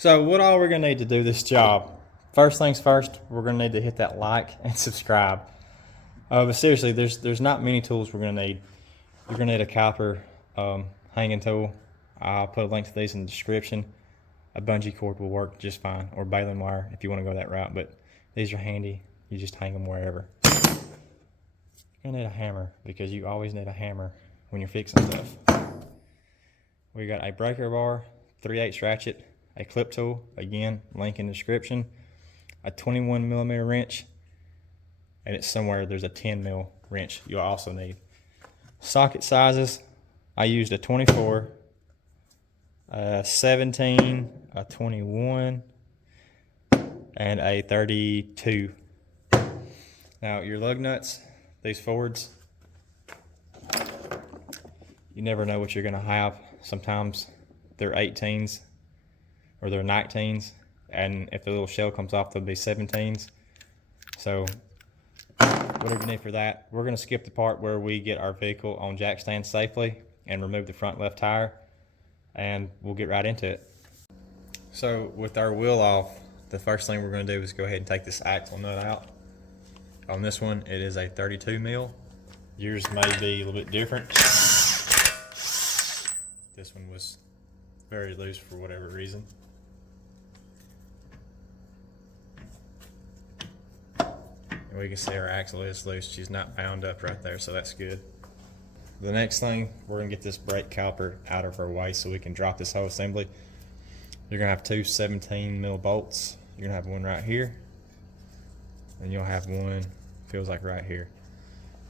So what all we're gonna need to do this job? First things first, we're gonna need to hit that like and subscribe. But seriously, there's not many tools we're gonna need. You're gonna need a caliper hanging tool. I'll put a link to these in the description. A bungee cord will work just fine, or baling wire if you want to go that route. But these are handy. You just hang them wherever. You're gonna need a hammer because you always need a hammer when you're fixing stuff. We got a breaker bar, 3/8 ratchet, a clip tool, again, link in the description, a 21mm wrench, and it's somewhere there's a 10mm wrench you'll also need. Socket sizes, I used a 24, a 17, a 21, and a 32. Now your lug nuts, these forwards, you never know what you're gonna have. Sometimes they're 18s or they're 19s, and if the little shell comes off, they'll be 17s. So whatever you need for that. We're gonna skip the part where we get our vehicle on jack stand safely and remove the front left tire, and we'll get right into it. So with our wheel off, the first thing we're gonna do is go ahead and take this axle nut out. On this one, it is a 32mm. Yours may be a little bit different. This one was very loose for whatever reason. And we can see our axle is loose. She's not bound up right there, so that's good. The next thing, we're gonna get this brake caliper out of our way so we can drop this whole assembly. You're gonna have two 17mm bolts. You're gonna have one right here, and you'll have one, feels like right here.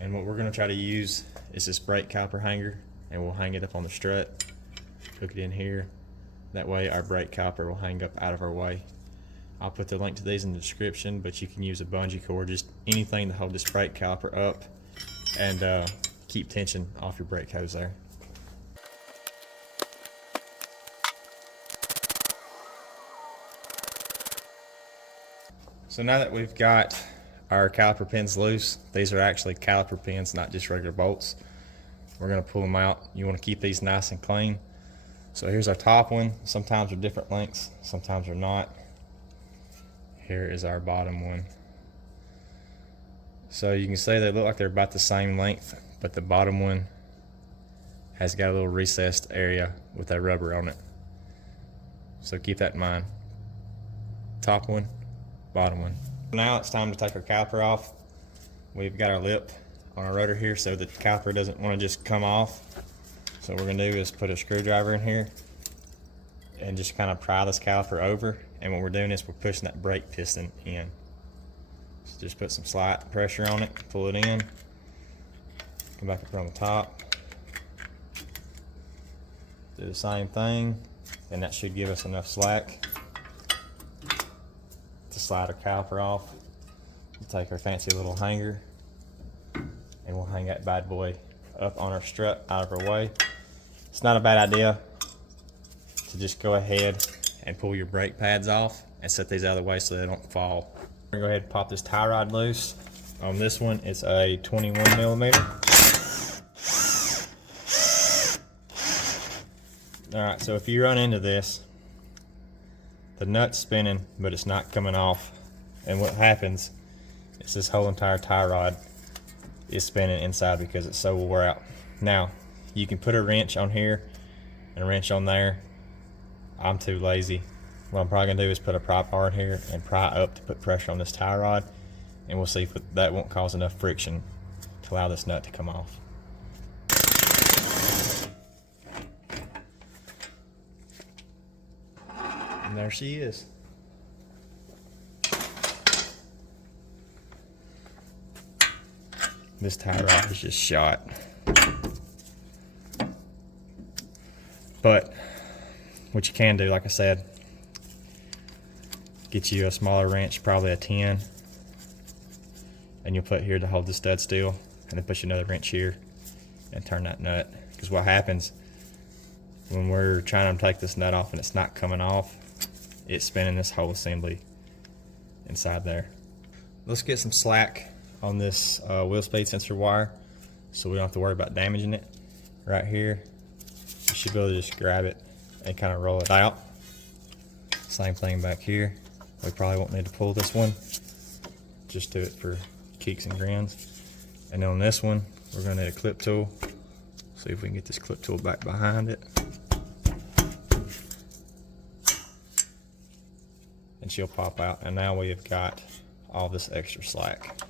And what we're gonna try to use is this brake caliper hanger, and we'll hang it up on the strut, hook it in here. That way our brake caliper will hang up out of our way. I'll put the link to these in the description, but you can use a bungee cord, just anything to hold this brake caliper up and keep tension off your brake hose there. So now that we've got our caliper pins loose, these are actually caliper pins, not just regular bolts. We're gonna pull them out. You wanna keep these nice and clean. So here's our top one. Sometimes they're different lengths, sometimes they're not. Here is our bottom one. So you can see they look like they're about the same length, but the bottom one has got a little recessed area with that rubber on it. So keep that in mind. Top one, bottom one. Now it's time to take our caliper off. We've got our lip on our rotor here so the caliper doesn't want to just come off. So what we're gonna do is put a screwdriver in here and just kind of pry this caliper over. And what we're doing is we're pushing that brake piston in. So just put some slight pressure on it, pull it in, come back up on the top, do the same thing, and that should give us enough slack to slide our caliper off. We'll take our fancy little hanger and we'll hang that bad boy up on our strut out of our way. It's not a bad idea to just go ahead and pull your brake pads off and set these out of the way so they don't fall. We're gonna go ahead and pop this tie rod loose. On this one, it's a 21mm. All right, so if you run into this, the nut's spinning, but it's not coming off. And what happens is this whole entire tie rod is spinning inside because it's so wore out. Now, you can put a wrench on here and a wrench on there. I'm too lazy. What I'm probably gonna do is put a pry bar in here and pry up to put pressure on this tie rod, and we'll see if that won't cause enough friction to allow this nut to come off. And there she is. This tie rod is just shot. But what you can do, like I said, get you a smaller wrench, probably a 10, and you'll put here to hold the stud still, and then put you another wrench here and turn that nut. Because what happens when we're trying to take this nut off and it's not coming off, it's spinning this whole assembly inside there. Let's get some slack on this wheel speed sensor wire so we don't have to worry about damaging it. Right here, you should be able to just grab it and kind of roll it out. Same thing back here. We probably won't need to pull this one. Just do it for kicks and grins. And then on this one, we're gonna need a clip tool. See if we can get this clip tool back behind it. And she'll pop out. And now we have got all this extra slack.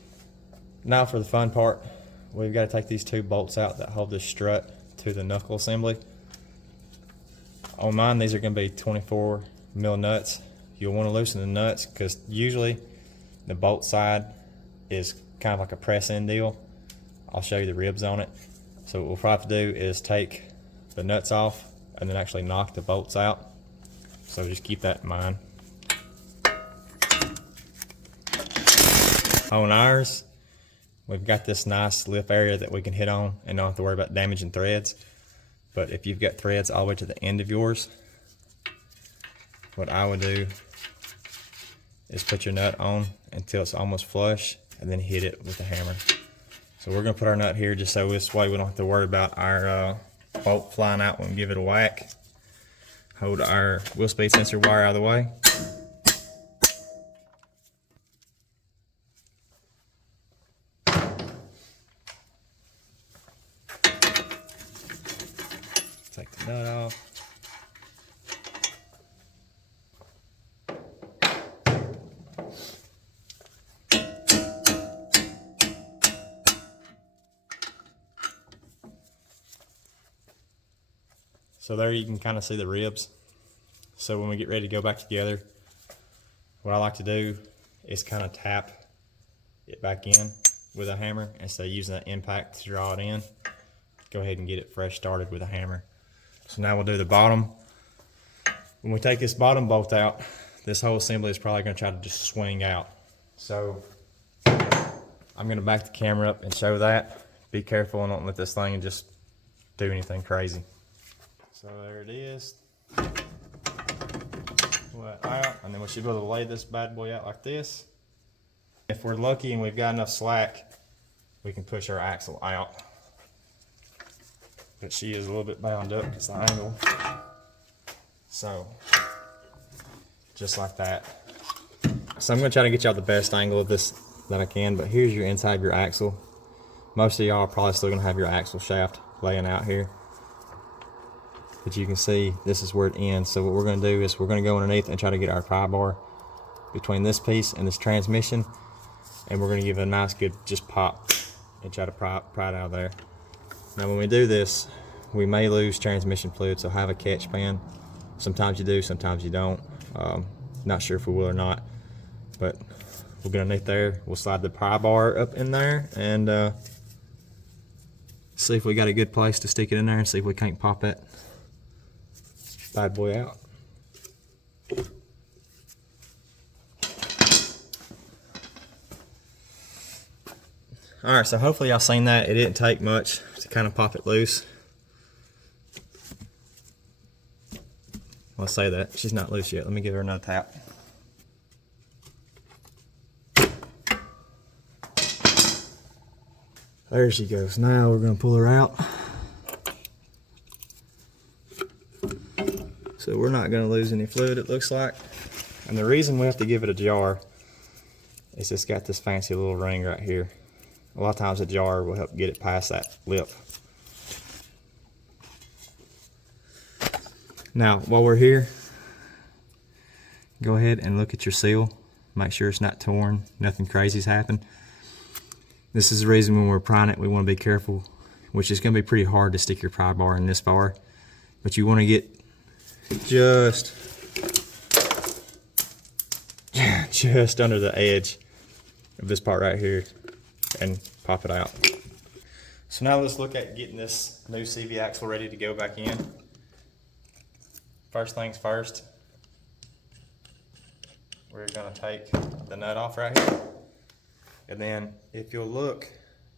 Now for the fun part, we've got to take these 2 bolts out that hold this strut to the knuckle assembly. On mine, these are going to be 24 mil nuts. You'll want to loosen the nuts because usually the bolt side is kind of like a press-in deal. I'll show you the ribs on it. So what we'll probably do is take the nuts off and then actually knock the bolts out. So just keep that in mind. On ours, we've got this nice lip area that we can hit on and don't have to worry about damaging threads. But if you've got threads all the way to the end of yours, what I would do is put your nut on until it's almost flush and then hit it with a hammer. So we're going to put our nut here just so this way we don't have to worry about our bolt flying out when we give it a whack. Hold our wheel speed sensor wire out of the way. Take the nut off. So there you can kind of see the ribs. So when we get ready to go back together, what I like to do is kind of tap it back in with a hammer instead of using that impact to draw it in. Go ahead and get it fresh started with a hammer. So now we'll do the bottom. When we take this bottom bolt out, this whole assembly is probably going to try to just swing out. So I'm going to back the camera up and show that. Be careful and don't let this thing just do anything crazy. So there it is. Pull that out, and then we should be able to lay this bad boy out like this. If we're lucky and we've got enough slack, we can push our axle out. But she is a little bit bound up because the angle. So, just like that. So I'm going to try to get y'all the best angle of this that I can, but here's your inside of your axle. Most of y'all are probably still going to have your axle shaft laying out here. But you can see this is where it ends. So what we're going to do is we're going to go underneath and try to get our pry bar between this piece and this transmission. And we're going to give it a nice good just pop and try to pry it out of there. Now when we do this, we may lose transmission fluid, so have a catch pan. Sometimes you do, sometimes you don't. Not sure if we will or not. But we'll get underneath there. We'll slide the pry bar up in there and see if we got a good place to stick it in there and see if we can't pop that bad boy out. Alright, so hopefully y'all seen that. It didn't take much to kind of pop it loose. Well, I say that. She's not loose yet. Let me give her another tap. There she goes. Now we're going to pull her out. So we're not going to lose any fluid, it looks like. And the reason we have to give it a jar is it's got this fancy little ring right here. A lot of times a jar will help get it past that lip. Now, while we're here, go ahead and look at your seal. Make sure it's not torn, nothing crazy's happened. This is the reason when we're prying it, we want to be careful, which is going to be pretty hard to stick your pry bar in this bar. But you want to get just under the edge of this part right here and pop it out. So now let's look at getting this new CV axle ready to go back in. First things first, we're going to take the nut off right here. And then if you'll look,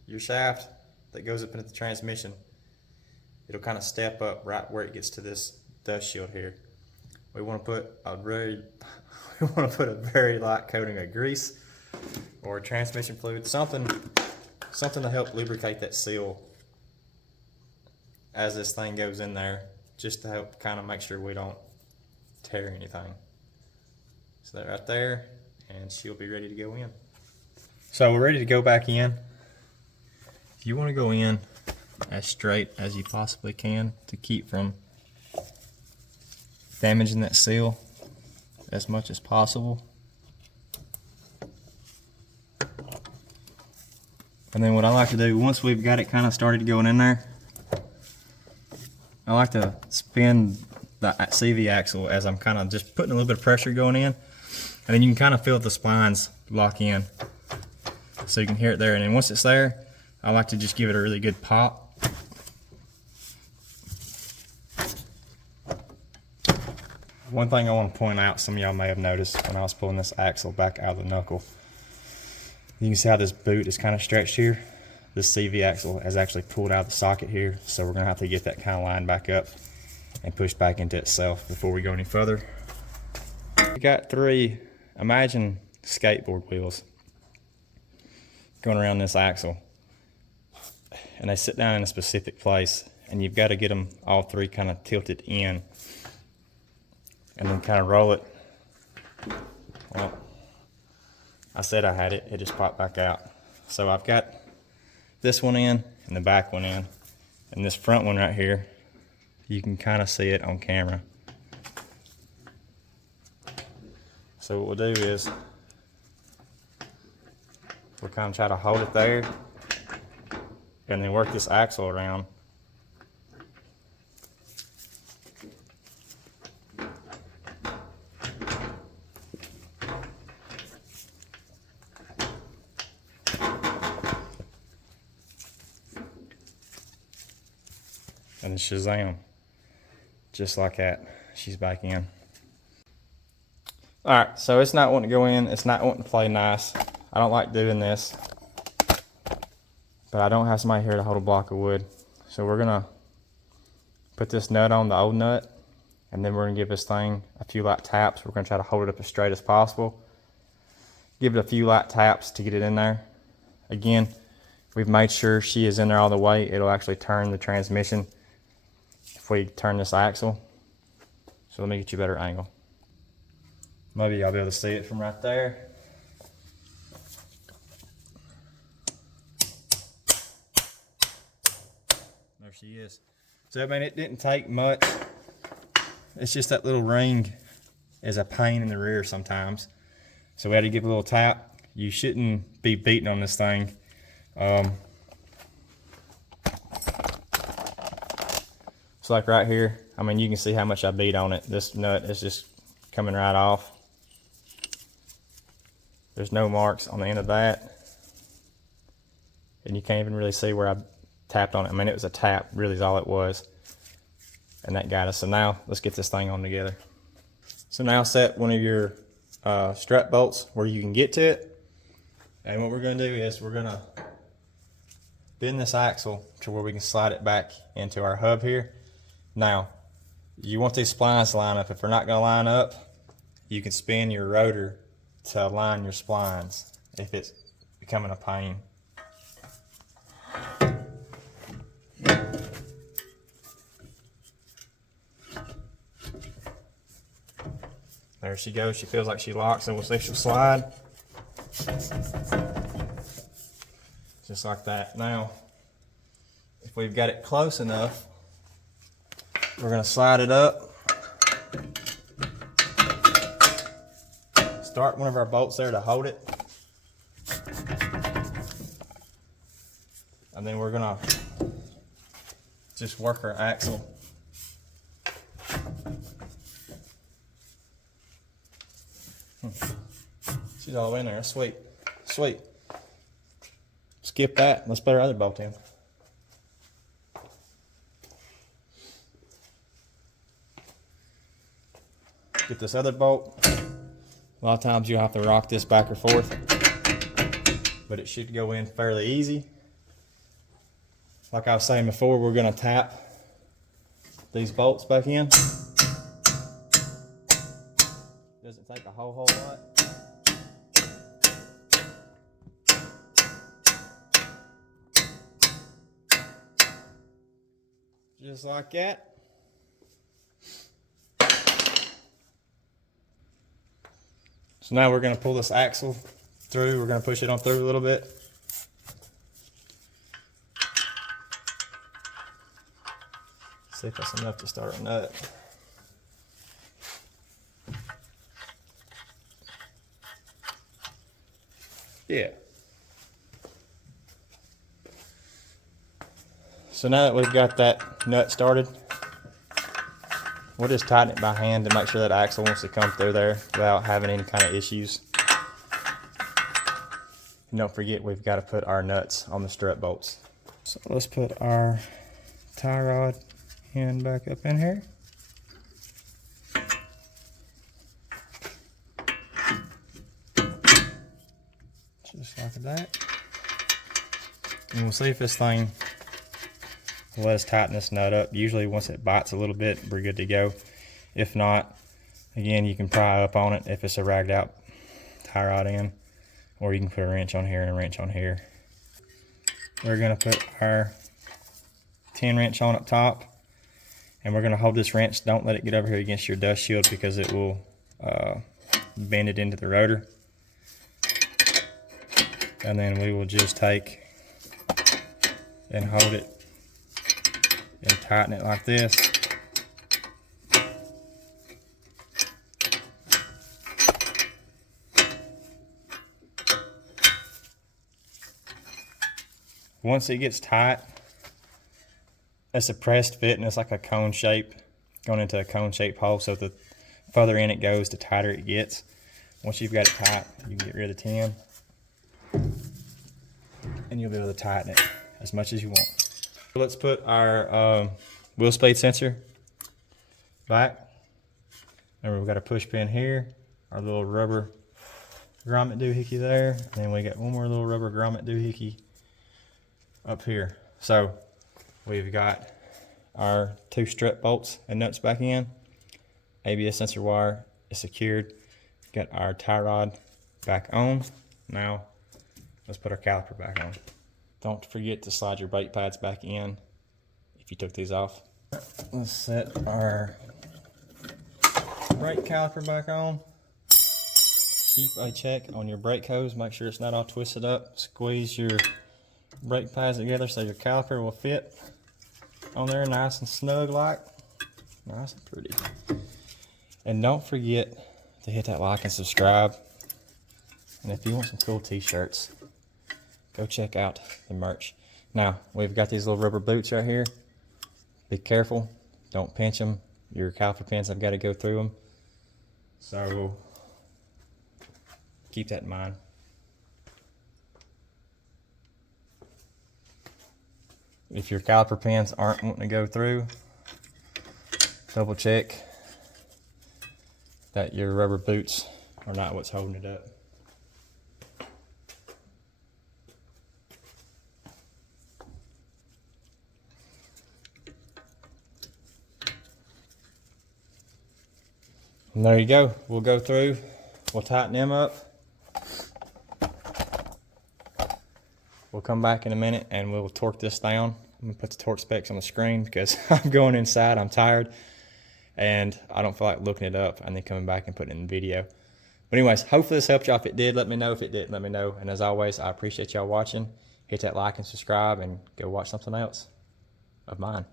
your shaft that goes up into the transmission, it'll kind of step up right where it gets to this dust shield here. We want to put a very light coating of grease or transmission fluid, something to help lubricate that seal as this thing goes in there, just to help kind of make sure we don't tear anything. So that right there, and she'll be ready to go in. So we're ready to go back in. If you want to go in as straight as you possibly can to keep from damaging that seal as much as possible. And then what I like to do, once we've got it kind of started going in there, I like to spin the CV axle as I'm kind of just putting a little bit of pressure going in. And then you can kind of feel the splines lock in. So you can hear it there. And then once it's there, I like to just give it a really good pop. One thing I want to point out, some of y'all may have noticed when I was pulling this axle back out of the knuckle, you can see how this boot is kind of stretched here. This CV axle has actually pulled out of the socket here, so we're going to have to get that kind of lined back up and pushed back into itself before we go any further. We got 3, imagine skateboard wheels going around this axle, and they sit down in a specific place, and you've got to get them all 3 kind of tilted in and then kind of roll it. Well, I said I had it, it just popped back out. So I've got this one in and the back one in, and this front one right here, you can kind of see it on camera. So what we'll do is we'll kind of try to hold it there and then work this axle around. And then shazam, just like that, she's back in. All right, so it's not wanting to go in, it's not wanting to play nice. I don't like doing this, but I don't have somebody here to hold a block of wood. So we're gonna put this nut on, the old nut, and then we're gonna give this thing a few light taps. We're gonna try to hold it up as straight as possible. Give it a few light taps to get it in there. Again, we've made sure she is in there all the way. It'll actually turn the transmission if we turn this axle. So let me get you a better angle. Maybe y'all be able to see it from right there. There she is. So I mean, it didn't take much. It's just that little ring is a pain in the rear sometimes. So we had to give it a little tap. You shouldn't be beating on this thing. So like right here, I mean, you can see how much I beat on it. This nut is just coming right off. There's no marks on the end of that. And you can't even really see where I tapped on it. I mean, it was a tap, really is all it was. And that got us. So now let's get this thing on together. So now set one of your strut bolts where you can get to it. And what we're gonna do is we're gonna bend this axle to where we can slide it back into our hub here. Now, you want these splines to line up. If they're not gonna line up, you can spin your rotor to align your splines if it's becoming a pain. There she goes. She feels like she locks, so we'll see if she'll slide. Just like that. Now, if we've got it close enough, we're going to slide it up. Start one of our bolts there to hold it. And then we're going to just work our axle. She's all the way in there. Sweet. Sweet. Skip that. Let's put our other bolt in. Get this other bolt. A lot of times you'll have to rock this back or forth, but it should go in fairly easy. Like I was saying before, we're going to tap these bolts back in. Doesn't take a whole lot. Just like that. So now we're going to pull this axle through. We're going to push it on through a little bit. See if that's enough to start a nut. Yeah. So now that we've got that nut started, we'll just tighten it by hand to make sure that axle wants to come through there without having any kind of issues. And don't forget, we've got to put our nuts on the strut bolts. So let's put our tie rod end back up in here. Just like that. And we'll see if this thing will let us tighten this nut up. Usually once it bites a little bit, we're good to go. If not, again, you can pry up on it if it's a ragged out tie rod end, or you can put a wrench on here and a wrench on here. We're going to put our 10 wrench on up top, and we're going to hold this wrench. Don't let it get over here against your dust shield because it will bend it into the rotor. And then we will just take and hold it and tighten it like this. Once it gets tight, it's a pressed fit and it's like a cone shape, going into a cone shaped hole. So the further in it goes, the tighter it gets. Once you've got it tight, you can get rid of the 10 and you'll be able to tighten it as much as you want. So let's put our wheel spade sensor back. Remember, we've got a push pin here, our little rubber grommet doohickey there, and then we got one more little rubber grommet doohickey up here. So we've got our 2 strut bolts and nuts back in. ABS sensor wire is secured. Got our tie rod back on. Now let's put our caliper back on. Don't forget to slide your brake pads back in if you took these off. Let's set our brake caliper back on. Keep a check on your brake hose. Make sure it's not all twisted up. Squeeze your brake pads together so your caliper will fit on there nice and snug like. Nice and pretty. And don't forget to hit that like and subscribe. And if you want some cool t-shirts, go check out the merch. Now, we've got these little rubber boots right here. Be careful. Don't pinch them. Your caliper pins have got to go through them. So, keep that in mind. If your caliper pins aren't wanting to go through, double check that your rubber boots are not what's holding it up. And there you go. We'll go through, we'll tighten them up. We'll come back in a minute and we'll torque this down. I'm gonna put the torque specs on the screen because I'm going inside, I'm tired, and I don't feel like looking it up and then coming back and putting it in video. But anyways, hopefully this helped y'all. If it did, let me know. If it didn't, let me know. And as always, I appreciate y'all watching. Hit that like and subscribe and go watch something else of mine.